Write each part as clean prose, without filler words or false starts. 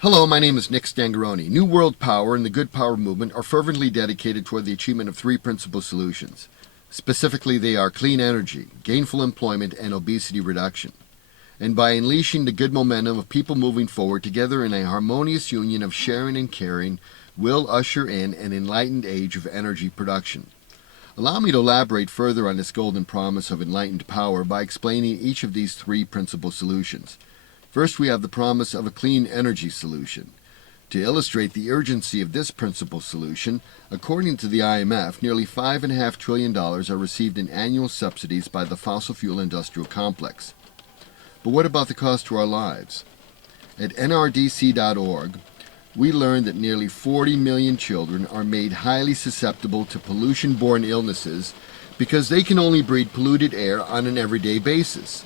Hello, my name is Nick Stangarone. New World Power and the Good Power movement are fervently dedicated toward the achievement of three principal solutions. Specifically, they are clean energy, gainful employment, and obesity reduction. And by unleashing the good momentum of people moving forward together in a harmonious union of sharing and caring, we'll usher in an enlightened age of energy production. Allow me to elaborate further on this golden promise of enlightened power by explaining each of these three principal solutions. First, we have the promise of a clean energy solution. To illustrate the urgency of this principal solution, according to the IMF, nearly $5.5 trillion are received in annual subsidies by the fossil fuel industrial complex. But what about the cost to our lives? At nrdc.org, we learned that nearly 40 million children are made highly susceptible to pollution-borne illnesses because they can only breathe polluted air on an everyday basis.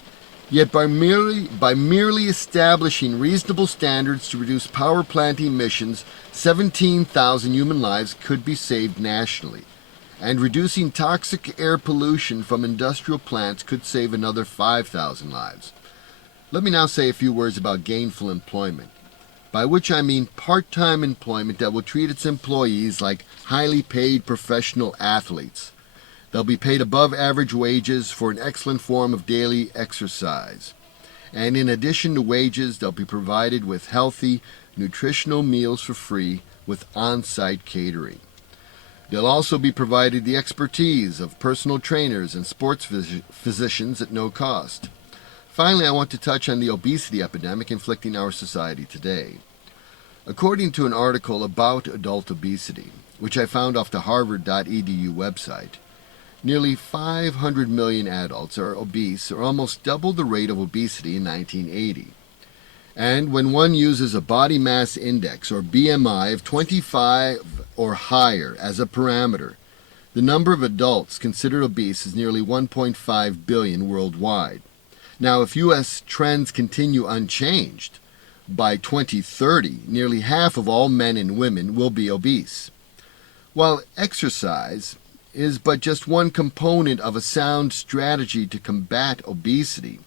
Yet by merely establishing reasonable standards to reduce power plant emissions, 17,000 human lives could be saved nationally. And reducing toxic air pollution from industrial plants could save another 5,000 lives. Let me now say a few words about gainful employment, by which I mean part-time employment that will treat its employees like highly paid professional athletes. They'll be paid above average wages for an excellent form of daily exercise. And in addition to wages, they'll be provided with healthy, nutritional meals for free with on-site catering. They'll also be provided the expertise of personal trainers and sports physicians at no cost. Finally, I want to touch on the obesity epidemic inflicting our society today. According to an article about adult obesity, which I found off the harvard.edu website, nearly 500 million adults are obese, or almost double the rate of obesity in 1980. And when one uses a body mass index, or BMI, of 25 or higher as a parameter, the number of adults considered obese is nearly 1.5 billion worldwide. Now, if U.S. trends continue unchanged, by 2030, nearly half of all men and women will be obese. While exercise is but just one component of a sound strategy to combat obesity,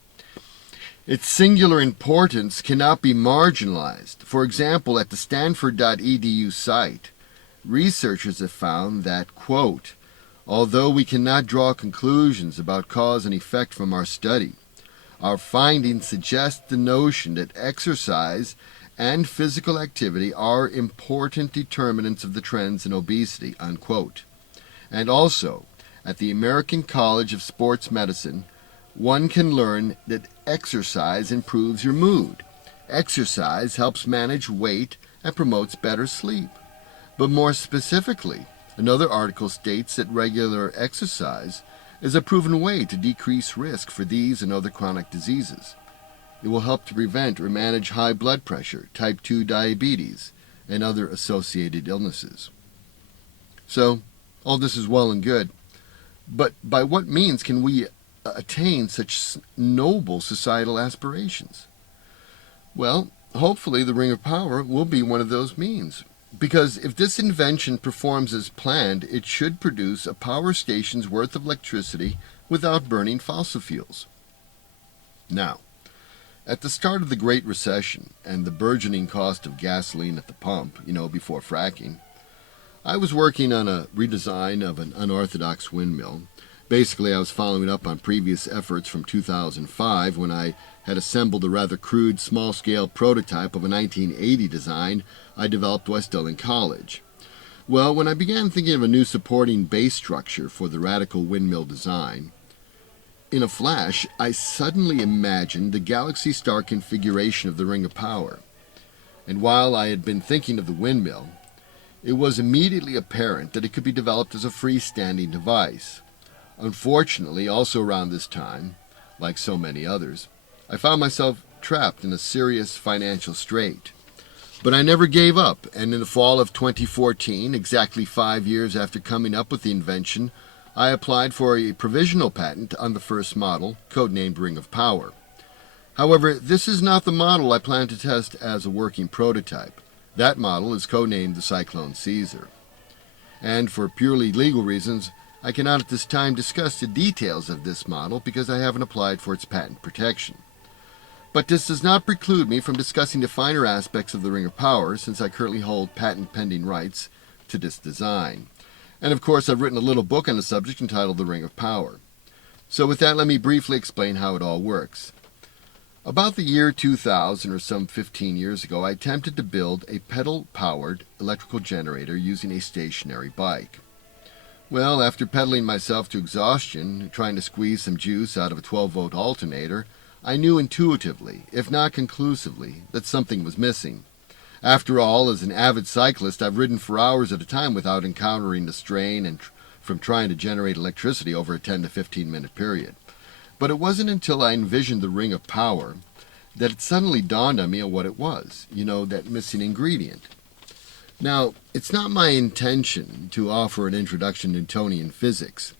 its singular importance cannot be marginalized. For example, at the Stanford.edu site, researchers have found that, quote, although we cannot draw conclusions about cause and effect from our study, our findings suggest the notion that exercise and physical activity are important determinants of the trends in obesity, unquote. And also, at the American College of Sports Medicine, one can learn that exercise improves your mood. Exercise helps manage weight and promotes better sleep. But more specifically, another article states that regular exercise is a proven way to decrease risk for these and other chronic diseases. It will help to prevent or manage high blood pressure, type 2 diabetes, and other associated illnesses. So, all this is well and good, but by what means can we attain such noble societal aspirations? Well, hopefully the Ring of Power will be one of those means, because if this invention performs as planned, it should produce a power station's worth of electricity without burning fossil fuels. Now, at the start of the Great Recession and the burgeoning cost of gasoline at the pump, before fracking, I was working on a redesign of an unorthodox windmill. Basically, I was following up on previous efforts from 2005 when I had assembled a rather crude, small-scale prototype of a 1980 design I developed while still in college. Well, when I began thinking of a new supporting base structure for the radical windmill design, in a flash, I suddenly imagined the galaxy star configuration of the Ring of Power. And while I had been thinking of the windmill, it was immediately apparent that it could be developed as a freestanding device. Unfortunately, also around this time, like so many others, I found myself trapped in a serious financial strait. But I never gave up, and in the fall of 2014, exactly 5 years after coming up with the invention, I applied for a provisional patent on the first model, codenamed Ring of Power. However, this is not the model I plan to test as a working prototype. That model is codenamed the Cyclone Caesar. And for purely legal reasons, I cannot at this time discuss the details of this model because I haven't applied for its patent protection. But this does not preclude me from discussing the finer aspects of the Ring of Power, since I currently hold patent pending rights to this design. And of course, I've written a little book on the subject entitled The Ring of Power. So with that, let me briefly explain how it all works. About the year 2000, or some 15 years ago, I attempted to build a pedal-powered electrical generator using a stationary bike. Well, after pedaling myself to exhaustion, trying to squeeze some juice out of a 12-volt alternator, I knew intuitively, if not conclusively, that something was missing. After all, as an avid cyclist, I've ridden for hours at a time without encountering the strain and from trying to generate electricity over a 10 to 15 minute period. But it wasn't until I envisioned the Ring of Power that it suddenly dawned on me what it was, that missing ingredient. Now, it's not my intention to offer an introduction to Newtonian physics,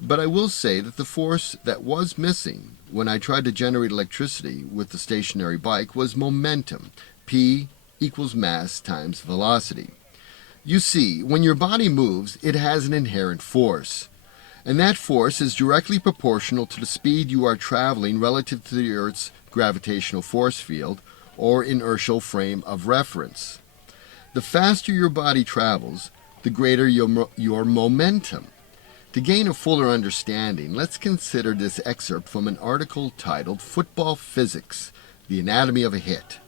but I will say that the force that was missing when I tried to generate electricity with the stationary bike was momentum. P equals mass times velocity. You see, when your body moves, it has an inherent force. And that force is directly proportional to the speed you are traveling relative to the Earth's gravitational force field, or inertial frame of reference. The faster your body travels, the greater your momentum. To gain a fuller understanding, let's consider this excerpt from an article titled Football Physics, The Anatomy of a Hit.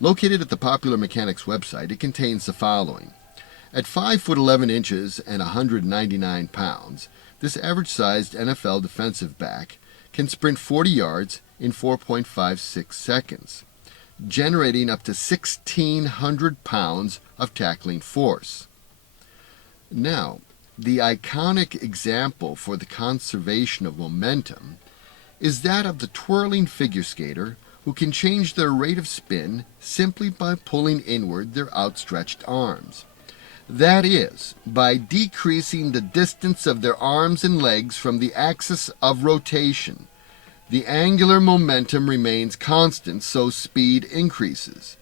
Located at the Popular Mechanics website, it contains the following. At 5 foot 11 inches and 199 pounds, this average-sized NFL defensive back can sprint 40 yards in 4.56 seconds, generating up to 1,600 pounds of tackling force. Now, the iconic example for the conservation of momentum is that of the twirling figure skater who can change their rate of spin simply by pulling inward their outstretched arms. That is, by decreasing the distance of their arms and legs from the axis of rotation. The angular momentum remains constant, so speed increases.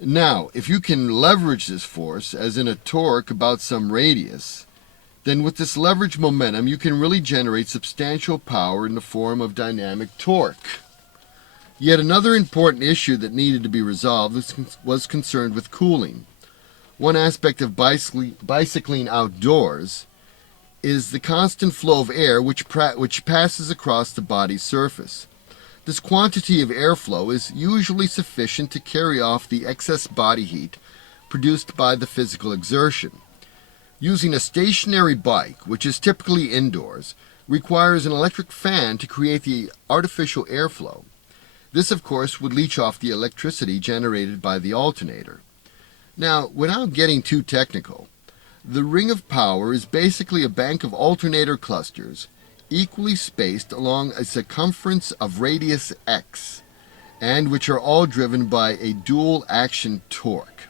Now, if you can leverage this force, as in a torque about some radius, then with this leverage momentum you can really generate substantial power in the form of dynamic torque. Yet another important issue that needed to be resolved was concerned with cooling. One aspect of bicycling outdoors is the constant flow of air which passes across the body's surface. This quantity of airflow is usually sufficient to carry off the excess body heat produced by the physical exertion. Using a stationary bike, which is typically indoors, requires an electric fan to create the artificial airflow. This, of course, would leach off the electricity generated by the alternator. Now, without getting too technical, the Ring of Power is basically a bank of alternator clusters equally spaced along a circumference of radius x, and which are all driven by a dual action torque.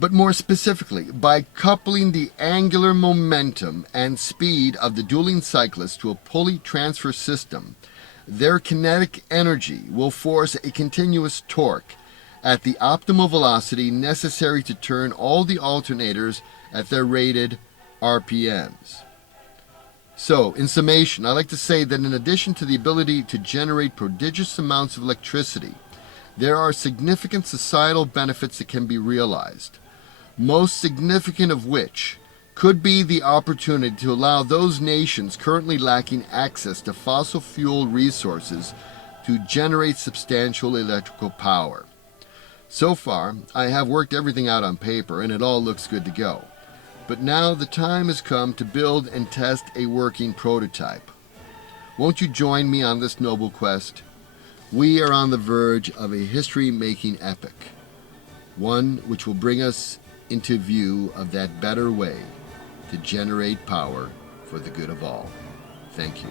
But more specifically, by coupling the angular momentum and speed of the dueling cyclists to a pulley transfer system, their kinetic energy will force a continuous torque at the optimal velocity necessary to turn all the alternators at their rated RPMs. So, in summation, I like to say that in addition to the ability to generate prodigious amounts of electricity, there are significant societal benefits that can be realized, most significant of which could be the opportunity to allow those nations currently lacking access to fossil fuel resources to generate substantial electrical power. So far, I have worked everything out on paper and it all looks good to go. But now the time has come to build and test a working prototype. Won't you join me on this noble quest? We are on the verge of a history-making epic, one which will bring us into view of that better way to generate power for the good of all. Thank you.